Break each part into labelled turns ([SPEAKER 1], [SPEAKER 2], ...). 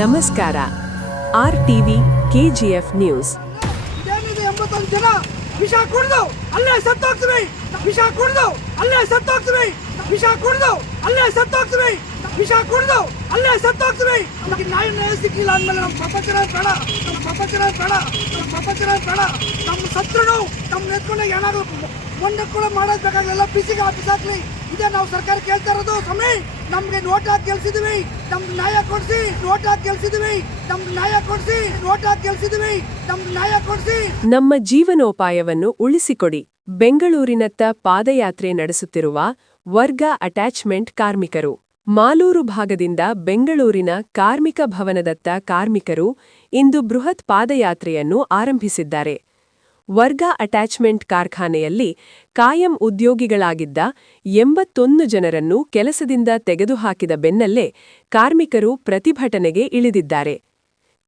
[SPEAKER 1] ನಮಸ್ಕಾರ. R TV KGF news.
[SPEAKER 2] ಎಂಬತ್ತೊಂದು ಜನ? ವಿಷ ಕುಡಿದು, ಅಲ್ಲೇ ಸತ್ತೋಗ್ತೀವಿ. ವಿಷ ಕುಡಿದು, ಅಲ್ಲೇ ಸತ್ತೋಗ್ತೀವಿ. ವಿಷ ಕುಡಿದು, ಅಲ್ಲೇ ಸತ್ತೋಗ್ತೀವಿ. ವಿಷ ಕುಡಿದು, ಅಲ್ಲೇ ಸತ್ತೋಗ್ತೀವಿ. ನಮಗೆ ನ್ಯಾಯ ನ್ಯಾಯ ಸಿಕ್ಕಿಲ್ಲ ಅಂದ್ಮೇಲೆ ನಮ್ಮ ಪ್ರಪಂಚನ ಬೇಡ. ನಮ್ಮ ಪ್ರಪಂಚನ ಬೇಡ. ನಮ್ಮ ಪ್ರಪಂಚನ ಬೇಡ. ನಮ್ಮ ಸತ್ರುನು ನಮ್ಮ ಎತ್ಕೊಂಡಾಗ ಏನಾದ್ರು ಮೊನ್ನೆ ಕೂಡ ಮಾಡೋದ್ ಬೇಕಾಗಲ್ಲ. ಬಿಸಿಗೆ ಆಫೀಸ್ ಹಾಕ್ಲಿ ಇದೇ ನಾವು ಸರ್ಕಾರ ಕೇಳ್ತಾ ಇರೋದು, ಸ್ವಾಮಿ. ನಮ್ಗೆ ನೋಟ್ ಗೆಲ್ಸಿದ್ವಿ ನಮ್ಗೆ ನ್ಯಾಯ ಕೊಡ್ಸಿ, ನೋಟಾ ಗೆಲ್ಸಿದ್ವಿ ನಮ್ಗೆ ನ್ಯಾಯ ಕೊಡ್ಸಿ, ನೋಟಾ ಗೆಲ್ಸಿದ್ವಿ ನಮ್ಗೆ ನ್ಯಾಯ ಕೊಡ್ಸಿ.
[SPEAKER 1] ನಮ್ಮ ಜೀವನೋಪಾಯವನ್ನು ಉಳಿಸಿಕೊಡಿ. ಬೆಂಗಳೂರಿನತ್ತ ಪಾದಯಾತ್ರೆ ನಡೆಸುತ್ತಿರುವ ವರ್ಗ ಅಟ್ಯಾಚ್ಮೆಂಟ್ ಕಾರ್ಮಿಕರು. ಮಾಲೂರು ಭಾಗದಿಂದ ಬೆಂಗಳೂರಿನ ಕಾರ್ಮಿಕ ಭವನದತ್ತ ಕಾರ್ಮಿಕರು ಇಂದು ಬೃಹತ್ ಪಾದಯಾತ್ರೆಯನ್ನು ಆರಂಭಿಸಿದ್ದಾರೆ. ವರ್ಗ ಅಟ್ಯಾಚ್ಮೆಂಟ್ ಕಾರ್ಖಾನೆಯಲ್ಲಿ ಕಾಯಂ ಉದ್ಯೋಗಿಗಳಾಗಿದ್ದ ಎಂಬತ್ತೊಂದು ಜನರನ್ನು ಕೆಲಸದಿಂದ ತೆಗೆದುಹಾಕಿದ ಬೆನ್ನಲ್ಲೇ ಕಾರ್ಮಿಕರು ಪ್ರತಿಭಟನೆಗೆ ಇಳಿದಿದ್ದಾರೆ.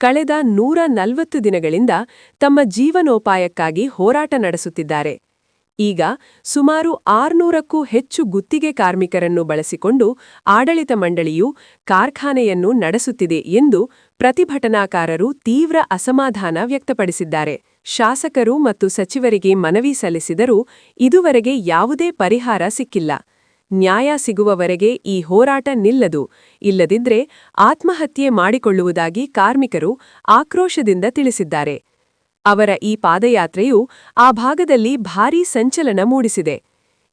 [SPEAKER 1] ಕಳೆದ ನೂರ ನಲವತ್ತು ದಿನಗಳಿಂದ ತಮ್ಮ ಜೀವನೋಪಾಯಕ್ಕಾಗಿ ಹೋರಾಟ ನಡೆಸುತ್ತಿದ್ದಾರೆ. ಈಗ ಸುಮಾರು ಆರ್ನೂರಕ್ಕೂ ಹೆಚ್ಚು ಗುತ್ತಿಗೆ ಕಾರ್ಮಿಕರನ್ನು ಬಳಸಿಕೊಂಡು ಆಡಳಿತ ಮಂಡಳಿಯು ಕಾರ್ಖಾನೆಯನ್ನು ನಡೆಸುತ್ತಿದೆ ಎಂದು ಪ್ರತಿಭಟನಾಕಾರರು ತೀವ್ರ ಅಸಮಾಧಾನ ವ್ಯಕ್ತಪಡಿಸಿದ್ದಾರೆ. ಶಾಸಕರು ಮತ್ತು ಸಚಿವರಿಗೆ ಮನವಿ ಸಲ್ಲಿಸಿದರೂ ಇದುವರೆಗೆ ಯಾವುದೇ ಪರಿಹಾರ ಸಿಕ್ಕಿಲ್ಲ. ನ್ಯಾಯ ಸಿಗುವವರೆಗೆ ಈ ಹೋರಾಟ ನಿಲ್ಲದು. ಇಲ್ಲದಿದ್ರೆ ಆತ್ಮಹತ್ಯೆ ಮಾಡಿಕೊಳ್ಳುವುದಾಗಿ ಕಾರ್ಮಿಕರು ಆಕ್ರೋಶದಿಂದ ತಿಳಿಸಿದ್ದಾರೆ. ಅವರ ಈ ಪಾದಯಾತ್ರೆಯು ಆ ಭಾಗದಲ್ಲಿ ಭಾರೀ ಸಂಚಲನ ಮೂಡಿಸಿದೆ.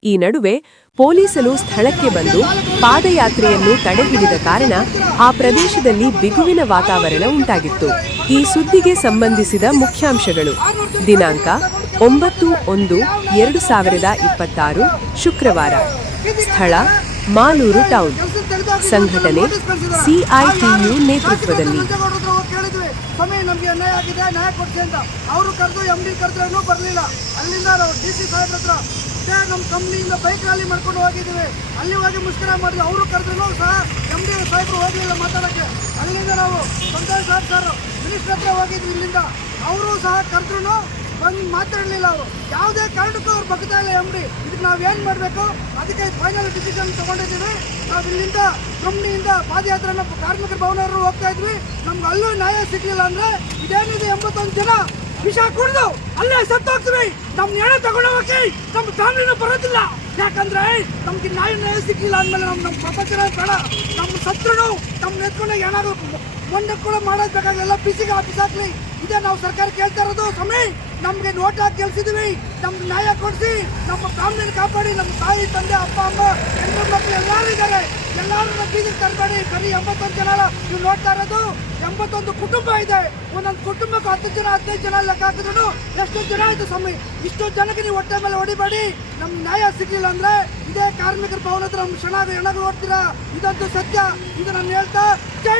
[SPEAKER 1] ಈ ನಡುವೆ ಪೊಲೀಸರು ಸ್ಥಳಕ್ಕೆ ಬಂದು ಪಾದಯಾತ್ರೆಯನ್ನು ತಡೆಹಿಡಿದ ಕಾರಣ ಆ ಪ್ರದೇಶದಲ್ಲಿ ಬಿಗುವಿನ ವಾತಾವರಣ ಉಂಟಾಗಿತ್ತು. ಈ ಸುದ್ದಿಗೆ ಸಂಬಂಧಿಸಿದ ಮುಖ್ಯಾಂಶಗಳು. ದಿನಾಂಕ ಒಂಬತ್ತು ಒಂದು ಎರಡು ಸಾವಿರದ ಇಪ್ಪತ್ತಾರು, ಶುಕ್ರವಾರ. ಸ್ಥಳ ಮಾಲೂರು ಟೌನ್. ಸಂಘಟನೆ ಸಿಐಟಿಯು ನೇತೃತ್ವದಲ್ಲಿ.
[SPEAKER 2] ನಮ್ಗೆ ಅವರು ಕರೆದು ಬರಲಿಲ್ಲ. ಅಲ್ಲಿಂದ ನಾವು ನಮ್ಮ ಕಂಪ್ನಿಯಿಂದ ಬೈಕ್ ಮಾಡ್ಕೊಂಡು ಹೋಗಿದ್ದೀವಿ. ಅಲ್ಲಿ ಹೋಗಿ ಮುಷ್ಕರ ಮಾಡಿದ್ವಿ. ಅವರು ಕರೆದ್ರು ಸಹ ಎಂಡಿ ಡಿ ಹೋಗಲಿಲ್ಲ ಮಾತಾಡೋಕ್ಕೆ. ಅಲ್ಲಿಂದ ನಾವು ಸಂತೋಷ್ ಸಾಬ್ ಸರ್ ಮಿನಿಸ್ಟರ್ ಹತ್ರ ಹೋಗಿದ್ವಿ ಇಲ್ಲಿಂದ. ಅವರು ಸಹ ಕರೆದ್ರು ಬಂದು ಮಾತಾಡಲಿಲ್ಲ ಅವರು. ಯಾವುದೇ ಕಾರಣಕ್ಕೂ ಅವ್ರು ಬಗ್ತಾ ಇಲ್ಲ ಎಂಬ್ರಿ ಇದಕ್ಕೆ ನಾವು ಏನು ಮಾಡಬೇಕು? ಅದಕ್ಕೆ ಫೈನಲ್ ಡಿಸಿಷನ್ ತಗೊಂಡಿದ್ದೀವಿ. ನಾವು ಇಲ್ಲಿಂದ ಕಂಪ್ನಿಯಿಂದ ಪಾದಯಾತ್ರೆ ಕಾರ್ಮಿಕರ ಭವನವರು ಹೋಗ್ತಾ ಇದ್ವಿ. ನಮ್ಗೆ ಅಲ್ಲೂ ನ್ಯಾಯ ಸಿಗ್ಲಿಲ್ಲ ಅಂದ್ರೆ ಇದೇನಿದೆ ಎಂಬತ್ತೊಂದು ಜನ ವಿಷ ಕುಡಿದು ಅಲ್ಲೇ ಸತ್ತು ಸತ್ತೋಗ್ತೀವಿ ನಮ್ಮ ನ್ಯಾಯ ತಗೊಂಡೋಗಕ್ಕೆ ನಮ್ಮ ಫ್ಯಾಮಿಲಿನೂ ಬರೋದಿಲ್ಲ. ಯಾಕಂದ್ರೆ ನಮ್ಗೆ ನ್ಯಾಯ ನ್ಯಾಯ ಸಿಗ್ಲಿಲ್ಲ ಅಂದ್ಮೇಲೆ ನಮ್ ನಮ್ಮ ಪ್ರಪಂಚನ ಬೇಡ. ನಮ್ಮ ಸತ್ರುನು ನಮ್ಮ ನೆತ್ಕೊಂಡು ಏನಾದ್ರು ಒಂದಕ್ಕೂ ಕೂಡ ಮಾಡೋದ್ ಎಲ್ಲ ಬಿಸಿಗೆ ಆಫೀಸ್ ಹಾಕ್ಲಿ ಇದೇ ನಾವು ಸರ್ಕಾರ ಕೇಳ್ತಾ ಇರೋದು, ಸ್ವಾಮಿ. ನಮ್ಗೆ ನೋಟ್ ಹಾಕಿ ಗೆಲ್ಸಿದ್ವಿ ನಮ್ಗೆ ನ್ಯಾಯ ಕೊಡಿಸಿ ನಮ್ಮ ಫ್ಯಾಮಿಲಿನ ಕಾಪಾಡಿ ನಮ್ಮ ತಾಯಿ ತಂದೆ ಅಪ್ಪ ಅಮ್ಮ ಹೆಣ್ಣು ಮಕ್ಕಳು ಎಲ್ಲರೂ ಇದ್ದಾರೆ ಎಲ್ಲರೂ ಬೀದಿಗೆ ತರಬೇಡಿ ಬರೀ ಎಂಬತ್ತೊಂದು ಜನ. ನೀವು ನೋಡ್ತಾ ಇರೋದು ಎಂಬತ್ತೊಂದು ಕುಟುಂಬ ಇದೆ ಒಂದೊಂದು ಕುಟುಂಬಕ್ಕೆ ಹತ್ತು ಜನ ಹದಿನೈದು ಜನ ಲೆಕ್ಕ ಹಾಕಿದ್ರು ಎಷ್ಟು ಜನ ಇದೆ ಸ್ವಾಮಿ ಇಷ್ಟು ಜನಕ್ಕೆ ನೀವು ಹೊಟ್ಟೆ ಮೇಲೆ ಹೊಡಿಬೇಡಿ ನಮ್ಮ ನ್ಯಾಯ ಸಿಗ್ಲಿಲ್ಲ ಅಂದ್ರೆ ಇದೇ ಕಾರ್ಮಿಕರ ಭವನ ಹತ್ರ ನಮ್ಮ ಶಣಾಗ ಹೆಣಗ ಓಡ್ತೀರಾ ಇದಂತೂ ಸತ್ಯ ಇದು ನಾನು ಹೇಳ್ತಾ ಜೈ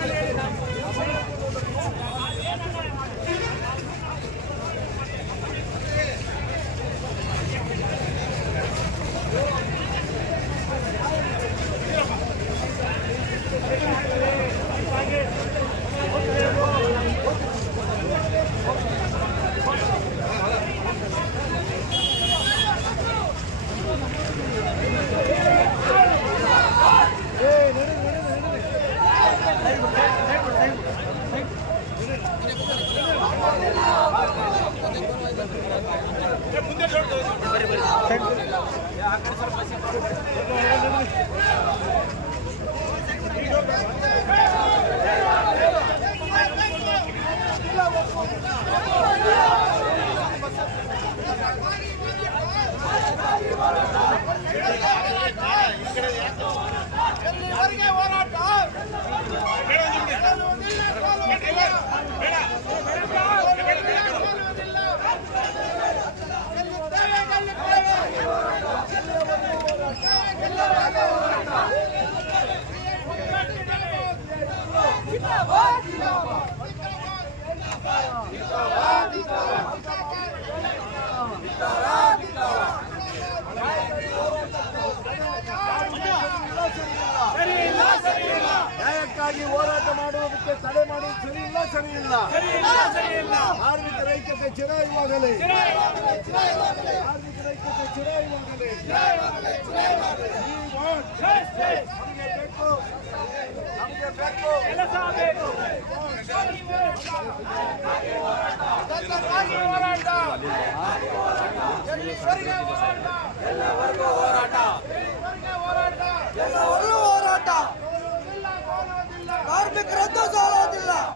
[SPEAKER 2] આગળ
[SPEAKER 3] સર પછી ಸರಿ ಇಲ್ಲ ಕಾರ್ಮಿಕರ ಇಲ್ಲ ಚಿರಾಯುವಾಗಲಿ. ಕಾರ್ಮಿಕರ ಐಕ್ಯತೆ ಚಿರಾಯುವಾಗಲಿ. We want ನಮಗೆ ಬೇಕು. ನಮಗೆ ಬೇಕು.
[SPEAKER 2] ಎಲ್ಲವರಲ್ಲೂ ಹೋರಾಟ. ಕಾರ್ಮಿಕರದ್ದು ಸಾಲೋದಿಲ್ಲ 都找老弟了